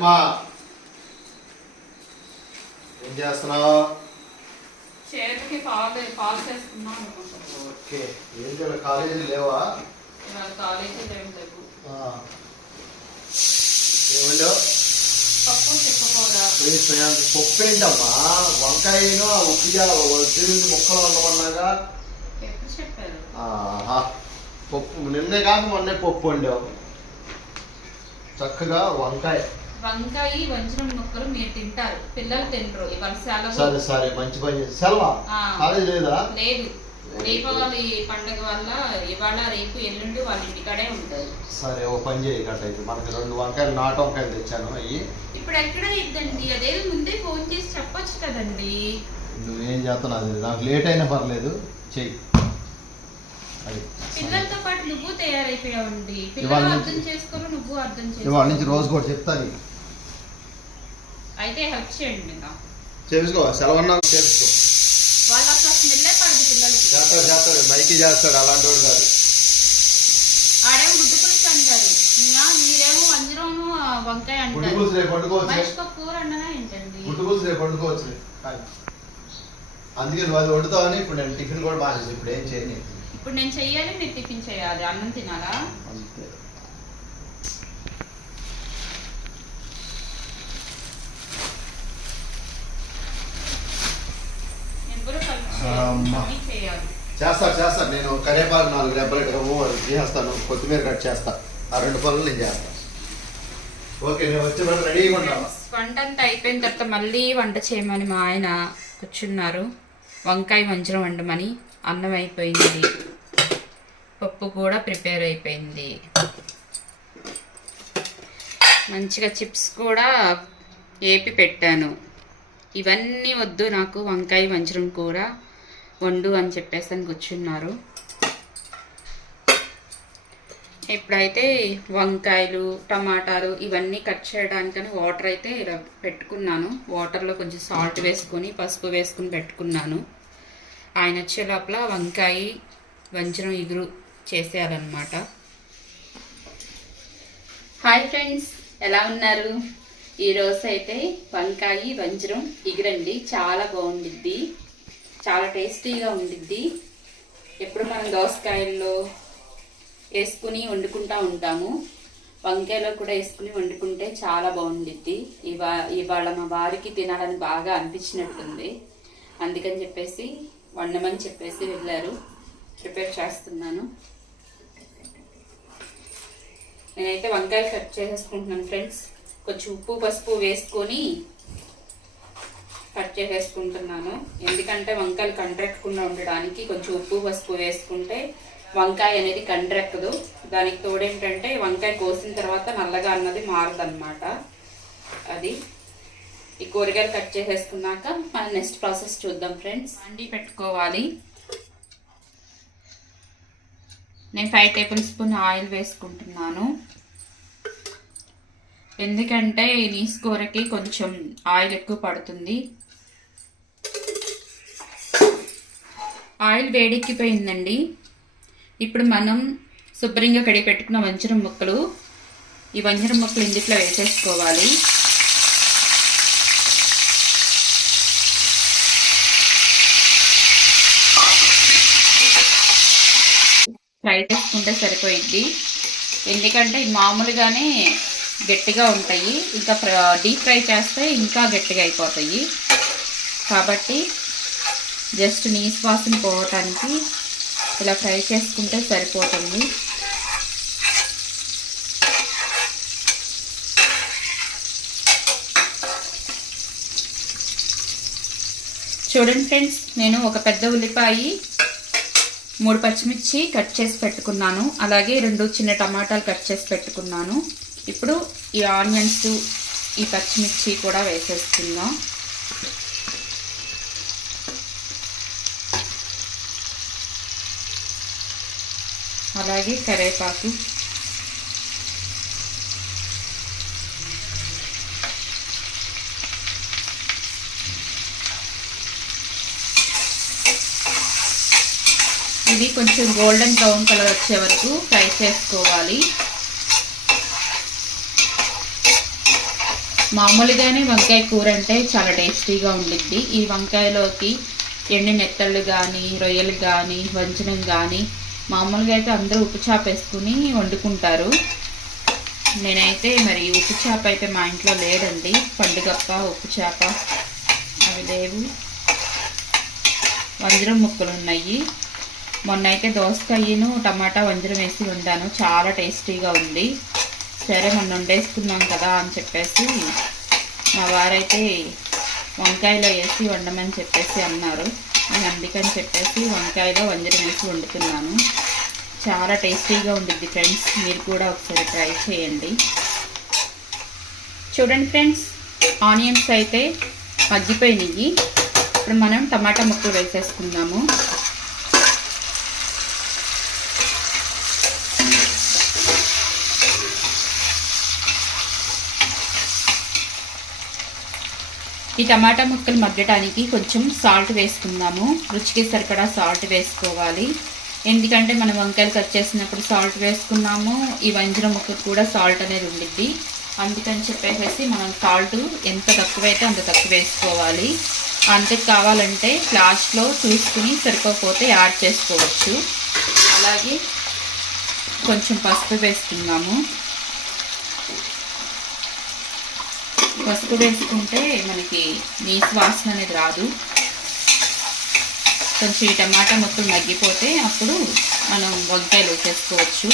ఏమ్మా ఏం చేస్తున్నావు? చేతికి పాలు చేసుకున్నాను. ఓకే. ఏం చేయాలి? కాలేజీ లేవా? ఇవాళ కాలేజీ లేవు. ఏమండో పప్పు చెప్పకూర. పప్పు ఏంటమ్మా? వంకాయను ఉప్పిగా తిరిగి ముక్కలు ఉండమన్నాగా ఎప్పుడు చెప్పారు? పప్పు నిన్నే కాక మొన్నే పప్పు వండావు. చక్కగా వంకాయ వంజరం ముక్కలు మీరు తింటారు, పిల్లలు తినరు. ఇవాళ సెలవు. సరే సరే, మంచి పని. సెలవా? కాలేజ్ లేదా? లేదు. దీపావళి పండుగ వల్ల ఇవాళ రేపు ఎల్లుండి వాళ్ళ ఇంటికాడే ఉంటారు. సరే, ఓ పని చేయి. అయితే మనకి 2 వంకాయలు నాటు వంకాయలు తెచ్చాను. అయ్యి ఇప్పుడు ఎక్కడ ఇద్దండి? అదేదో ముందే ఫోన్ చేసి చెప్పొచ్చు కదండి. నువ్వేం చేస్తున్నావు? అది నాకు లేట్ అయినా పర్లేదు, చెయ్యి. అది పిల్లలతో పాటు నువ్వు తయారైపోయావండి. పిల్లలు అర్థం చేసుకోరు, నువ్వు అర్థం చేసుకో. ఇవాళ నుంచి రోజు కూడా చెప్తాను. అయితే హెల్ప్ చేయండి. చేసుకో, సెలవన్నా చేసుకో. వాళ్ళు అసలు స్మెల్లే పడదు పిల్లలకి. చేస్తాడు, మైకి చేస్తాడు. అలాంటి వాడు కాదు. ఆడేమో గుడ్డు పులుసు అంటారు, మీరేమో వంజరము వంకాయ అంటారు. మనిషికి కూర అన్నదా ఏంటండి? గుడ్డు పులుసు రేపు వండుకోవచ్చు. అందుకే నువ్వు అది వండుతావని ఇప్పుడు నేను టిఫిన్ కూడా మానేసి ఇప్పుడు ఏం చేయని. ఇప్పుడు నేను చెయ్యాలి, మీరు టిఫిన్ చేయాలి. అన్నం తినాలా? అంతే. చేస్తాడు. నేను కరివేపాకు 4 రెబ్బలు చేస్తాను, కొత్తిమీర కట్ చేస్తా. ఆ 2 పనులు నేను చేస్తాను. ఓకే, నేను వచ్చే వరకు రెడీగా ఉంటాను. వంట అంతా అయిపోయిన తర్వాత మళ్ళీ వంట చేయమని మా ఆయన కూర్చున్నారు. వంకాయ వంజరం వండమని. అన్నం అయిపోయింది, పప్పు కూడా ప్రిపేర్ అయిపోయింది. మంచిగా చిప్స్ కూడా ఏపి పెట్టాను. ఇవన్నీ వద్దు నాకు, వంకాయ వంజరం కూర వండు అని చెప్పేసి అని కూర్చున్నారు. ఇప్పుడైతే వంకాయలు టమాటాలు ఇవన్నీ కట్ చేయడానికని వాటర్ అయితే ఇలా పెట్టుకున్నాను. వాటర్లో కొంచెం సాల్ట్ వేసుకొని పసుపు వేసుకుని పెట్టుకున్నాను. ఆయన వచ్చే లోపల వంకాయ వంజరం ఇగురు చేసేయాలన్నమాట. హాయ్ ఫ్రెండ్స్, ఎలా ఉన్నారు? ఈరోజు అయితే వంకాయ వంజరం ఇగురండి. చాలా బాగుండిద్ది, చాలా టేస్టీగా ఉండిద్ది. ఎప్పుడు మనం దోసకాయల్లో వేసుకుని వండుకుంటూ ఉంటాము, వంకాయలో కూడా వేసుకుని వండుకుంటే చాలా బాగుండిద్ది. ఇవాళ మా వారికి తినాలని బాగా అనిపించినట్టుంది. అందుకని చెప్పేసి వండమని చెప్పేసి వెళ్ళారు. ప్రిపేర్ చేస్తున్నాను. నేనైతే వంకాయలు కట్ చేసేసుకుంటున్నాను ఫ్రెండ్స్. కొంచెం ఉప్పు పసుపు వేసుకొని కట్ చేసేసుకుంటున్నాను. ఎందుకంటే వంకాయలు కండ్రెక్కకుండా ఉండడానికి కొంచెం ఉప్పు పసుపు వేసుకుంటే వంకాయ అనేది కండ్రెక్కదు. దానికి తోడేంటంటే వంకాయ కోసిన తర్వాత నల్లగా అన్నది మారదన్నమాట. అది ఈ కూరగాయలు కట్ చేసేసుకున్నాక మనం నెక్స్ట్ ప్రాసెస్ చూద్దాం ఫ్రెండ్స్. అండి పెట్టుకోవాలి. నేను 5 టేబుల్ స్పూన్ ఆయిల్ వేసుకుంటున్నాను. ఎందుకంటే నీసు కూరకి కొంచెం ఆయిల్ ఎక్కువ పడుతుంది. ఆయిల్ వేడెక్కిపోయిందండి. ఇప్పుడు మనం శుభ్రంగా కడిగి పెట్టుకున్న వంజరం ముక్కలు, ఈ వంజరం ముక్కలు ఇందులో వేసేసుకోవాలి. ఫ్రై చేసుకుంటే సరిపోయిద్ది. ఎందుకంటే మామూలుగానే గట్టిగా ఉంటాయి, ఇంకా డీప్ ఫ్రై చేస్తే ఇంకా గట్టిగా అయిపోతాయి. కాబట్టి జస్ట్ నీసు వాసన పోవటానికి ఇలా ఫ్రై చేసుకుంటే సరిపోతుంది. చూడండి ఫ్రెండ్స్, నేను ఒక పెద్ద ఉల్లిపాయ 3 పచ్చిమిర్చి కట్ చేసి పెట్టుకున్నాను. అలాగే 2 చిన్న టమాటాలు కట్ చేసి పెట్టుకున్నాను. ఇప్పుడు ఈ ఆనియన్స్ ఈ పచ్చిమిర్చి కూడా వేసేసుకుందాం. అలాగే కరివేపాకు, ఇవి కొంచెం గోల్డెన్ బ్రౌన్ కలర్ వచ్చే వరకు ఫ్రై చేసుకోవాలి. మామూలుగానే వంకాయ కూర అంటే చాలా టేస్టీగా ఉండిద్ది. ఈ వంకాయలోకి ఎండి నెత్తళ్ళు కానీ, రొయ్యలు కానీ, వంచనం కానీ మామూలుగా అయితే అందరూ ఉప్పు చేప వేసుకుని వండుకుంటారు. నేనైతే మరి ఉప్పు చేప అయితే మా ఇంట్లో లేదండి. పండుగప్ప ఉప్పు చేప అవి లేవు. వంజరం ముక్కలు ఉన్నాయి. మొన్న అయితే దోసకాయను టమాటా వంజరం వేసి వండాను, చాలా టేస్టీగా ఉంది. సరే మొన్న వండేసుకున్నాం కదా అని చెప్పేసి మా వారైతే వంకాయలో వేసి వండమని చెప్పేసి అన్నారు. నేను అందుకని చెప్పేసి వంకాయలో వంజరం వేసి వండుతున్నాను. చాలా టేస్టీగా ఉండిద్ది ఫ్రెండ్స్, మీరు కూడా ఒకసారి ట్రై చేయండి. చూడండి ఫ్రెండ్స్, ఆనియన్స్ అయితే మగ్గిపోయినాయి. ఇప్పుడు మనం టమాటా ముక్కలు వేసేసుకుందాము. ఈ టమాటా ముక్కలు మగ్గటానికి కొంచెం సాల్ట్ వేసుకుందాము. రుచికి సరిపడా సాల్ట్ వేసుకోవాలి. ఎందుకంటే మనం వంకాయలు కట్ చేసినప్పుడు సాల్ట్ వేసుకున్నాము. ఈ వంజరం ముక్కకు కూడా సాల్ట్ అనేది ఉండిద్ది. అందుకని చెప్పేసి మనం సాల్ట్ ఎంత తక్కువైతే అంత తక్కువ వేసుకోవాలి. అంతకు కావాలంటే లాస్ట్లో చూసుకుని సరిపోతే యాడ్ చేసుకోవచ్చు. అలాగే కొంచెం పసుపు వేసుకుందాము. పసుపు వేసుకుంటే మనకి నీసు వాసన అనేది రాదు. కొంచెం ఈ టమాటా మొత్తం మగ్గిపోతే అప్పుడు మనం వంకాయలు వేసేసుకోవచ్చు.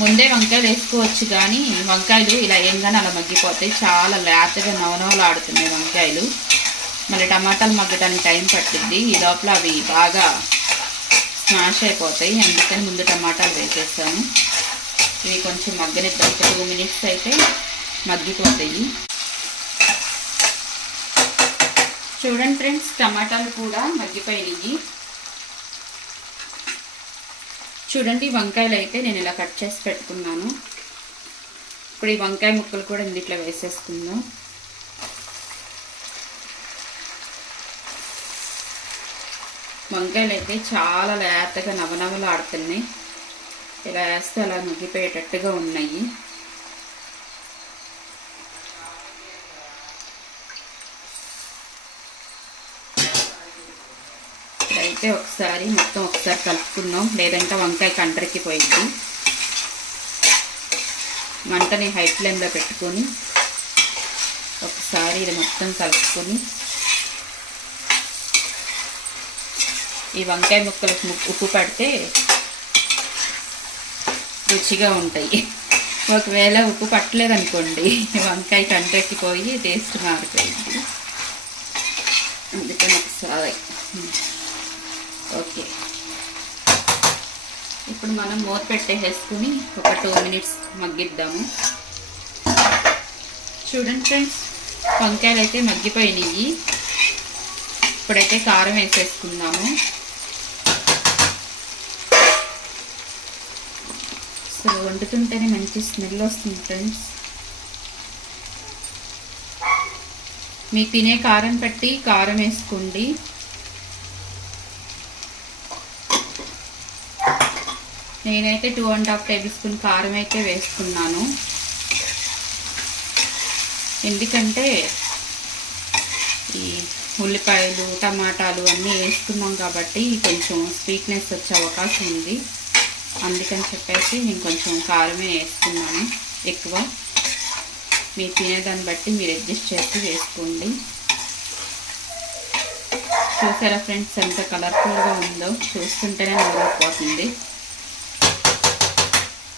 ముందే వంకాయలు వేసుకోవచ్చు, కానీ వంకాయలు ఇలా ఏంగానే అలా మగ్గిపోతాయి. చాలా లేతగా నవనవలాడుతున్నాయి వంకాయలు. మళ్ళీ టమాటాలు మగ్గడానికి టైం పట్టిద్ది. ఈ లోపల అవి బాగా స్మాష్ అయిపోతాయి. అందుకని ముందు టమాటాలు వేసేసాను. ఇవి కొంచెం మగ్గనిద్దాం. 2 మినిట్స్ అయితే మగ్గిపోతాయి. చూడండి ఫ్రెండ్స్, టమాటాలు కూడా మగ్గిపోయినాయి. చూడండి, వంకాయలు అయితే నేను ఇలా కట్ చేసి పెట్టుకున్నాను. ఇప్పుడు ఈ వంకాయ ముక్కలు కూడా ఇందులో వేసేసుకుందాం. వంకాయలు అయితే చాలా లేతగా నవనవలు ఆడుతున్నాయి. ఇలా వేస్తే అలా మగ్గిపోయేటట్టుగా ఉన్నాయి. అయితే ఒకసారి మొత్తం కలుపుకుందాం, లేదంటే వంకాయ కంటరికి పోయింది. మంటని హై ఫ్లేమ్లో పెట్టుకొని ఒకసారి ఇది మొత్తం కలుపుకొని ఈ వంకాయ ముక్కలకు ఉప్పు పడితే రుచిగా ఉంటాయి. ఒకవేళ ఉప్పు పట్టలేదనుకోండి, వంకాయ కంటెక్కిపోయి టేస్ట్ మారిపోయింది. అందుకని ఒకసారి ఓకే. ఇప్పుడు మనం మూత పెట్టేసుకుని ఒక 2 మినిట్స్ మగ్గిద్దాము. చూడండి ఫ్రెండ్స్, వంకాయలు అయితే మగ్గిపోయినాయి. ఇప్పుడైతే కారం వేసేసుకుందాము. అసలు వండుతుంటేనే మంచి స్మెల్ వస్తుంది ఫ్రెండ్స్. మీకు తినే కారం పెట్టి కారం వేసుకోండి. నేనైతే 2.5 టేబుల్ స్పూన్ కారం అయితే వేసుకున్నాను. ఎందుకంటే ఈ ఉల్లిపాయలు టమాటాలు అన్నీ వేసుకున్నాం కాబట్టి కొంచెం స్వీట్నెస్ వచ్చే అవకాశం ఉంది. అందుకని చెప్పేసి నేను కొంచెం కారమే వేసుకున్నాను ఎక్కువ. మీరు తినేదాన్ని బట్టి మీరు అడ్జస్ట్ చేసి వేసుకోండి. చూసారా ఫ్రెండ్స్, ఎంత కలర్ఫుల్గా ఉందో, చూస్తుంటేనే నవ్వుపోతుంది.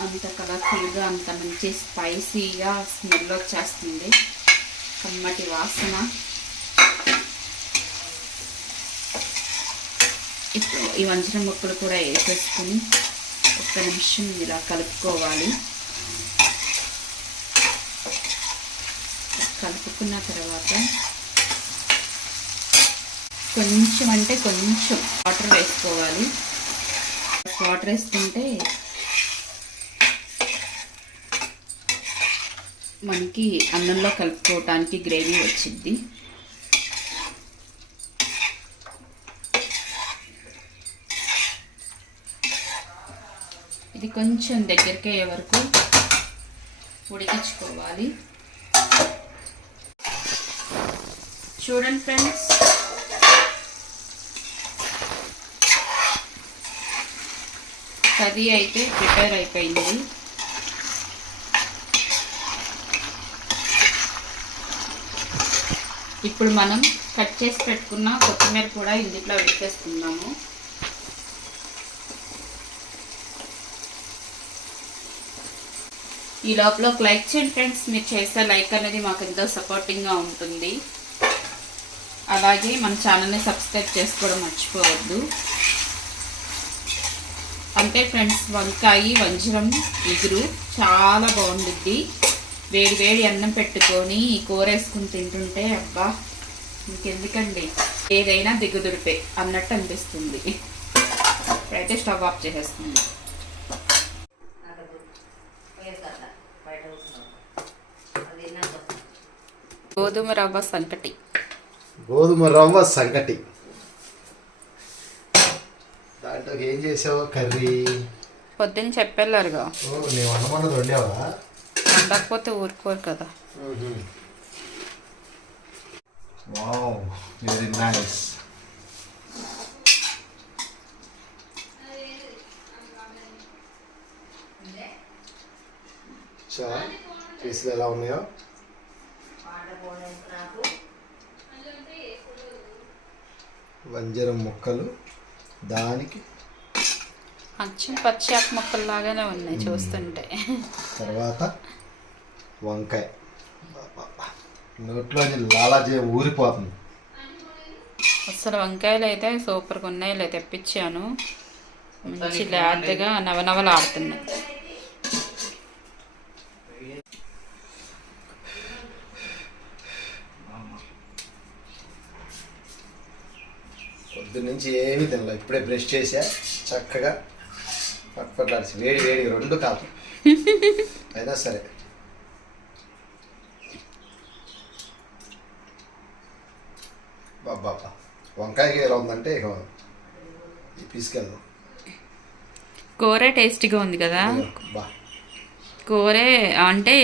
అంత కలర్ఫుల్గా, అంత మంచి స్పైసీగా స్మెల్ వచ్చేస్తుంది, కమ్మటి వాసన. ఇప్పుడు ఈ వంజరం ముక్కలు కూడా వేసేసుకుని 1 నిమిషం ఇలా కలుపుకోవాలి. కలుపుకున్న తర్వాత కొంచెం అంటే కొంచెం వాటర్ వేసుకోవాలి. వాటర్ వేసుకుంటే మనకి అన్నంలో కలుపుకోవటానికి గ్రేవీ వచ్చింది. ఇది కొంచెం దగ్గరికి అయ్యే వరకు ఉడికించుకోవాలి. చూడండి ఫ్రెండ్స్, కర్రీ అయితే ప్రిపేర్ అయిపోయింది. ఇప్పుడు మనం కట్ చేసి పెట్టుకున్న కొత్తిమీర కూడా ఇందులో వేసేసుకుందాము. ఈ లోపల ఒక లైక్ చేయండి ఫ్రెండ్స్. మీరు చేసే లైక్ అనేది మాకు ఎంతో సపోర్టింగ్గా ఉంటుంది. అలాగే మన ఛానల్ని సబ్స్క్రైబ్ చేసుకోవడం మర్చిపోవద్దు. అంటే ఫ్రెండ్స్, వంకాయ వంజరం ఇగురు చాలా బాగుంటుంది. వేడి వేడి అన్నం పెట్టుకొని కూర వేసుకుని తింటుంటే అబ్బా ఇంకెందుకండి, ఏదైనా దిగుదుడిపే అన్నట్టు అనిపిస్తుంది. ఇప్పుడైతే స్టవ్ ఆఫ్ చేసేస్తుంది. గోధుమ రవ్వ సంకటి. గోధుమ రవ్వ సంకటి. దాంట్లో ఏం చేసావు కర్రీ? పొద్దున్న చెప్పెళ్ళారుగా. నేను అన్నమన్నది వండావా? వండకపోతే ఊరుకోరు కదా. Wow, very nice. పీసులు ఎలా ఉన్నాయో? వంజరం ముక్కలు దానికి అచ్చం పచ్చాక ముక్కల్లాగానే ఉన్నాయి చూస్తుంటే. తర్వాత వంకాయ నోట్లో లాలాజీ ఊరిపోతుంది. అసలు వంకాయలు అయితే సూపర్గా ఉన్నాయి. తెప్పించాను, మంచి లేతగా నవనవలాడుతున్నాయి. పొద్దున్న నుంచి ఏమీ తినలేదు, ఇప్పుడే బ్రష్ చేసా చక్కగా. పట్టుపట్లాడిసి వేడి వేడి రెండు కాదు అయినా సరే. బాబా వంకాయకి ఎలా ఉందంటే ఇక తీసుకెళ్దాం. కూర టేస్టీగా ఉంది కదా. బా కూరే అంటే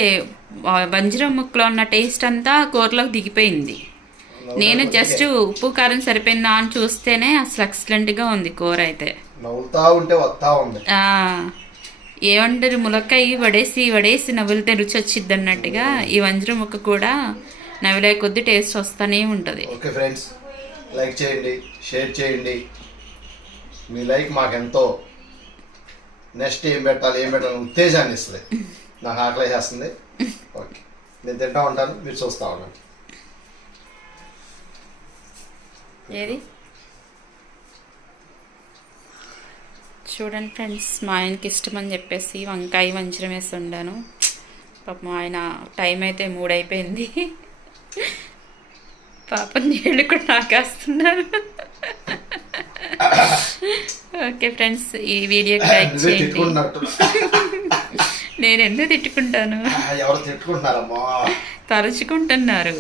వంజరం ముక్కలో ఉన్న టేస్ట్ అంతా కూరలోకి దిగిపోయింది. నేను జస్ట్ ఉప్పు కారం సరిపోయిందా అని చూస్తేనే అసలు ఎక్సలెంట్గా ఉంది కూర అయితే. నవ్వుతా ఉంటే వస్తా ఉంది. ఏమంటారు, ములక్కాయ వడేసి వడేసి నవ్వులితే రుచి వచ్చిద్ది అన్నట్టుగా ఈ వంజరం ముక్క కూడా నవ్వులే కొద్ది టేస్ట్ వస్తూనే ఉంటుంది. ఓకే ఫ్రెండ్స్, లైక్ చేయండి, షేర్ చేయండి. మీ లైక్ మాకెంతో నెక్స్ట్ ఏం పెట్టాలని ఉత్తేజాన్ని ఇస్తుంది. నాకు ఆకలి వేస్తుంది. ఓకే, నేను తింటా ఉంటాను, మీరు చూస్తూ ఉండండి. ఏది చూడండి ఫ్రెండ్స్, మా ఆయనకి ఇష్టం అని చెప్పేసి వంకాయ వంజరం వేసి వండాను. పాపం ఆయన టైం అయితే 3 అయిపోయింది. పాపం నీళ్ళు కూడా నాకేస్తున్నారు. ఓకే ఫ్రెండ్స్, ఈ వీడియోకి లైక్ చేయండి. నేను ఎందుకు తిట్టుకుంటాను? ఎవరు తిట్టుకుంటున్నారమ్మా? తరుచుకుంటున్నారు.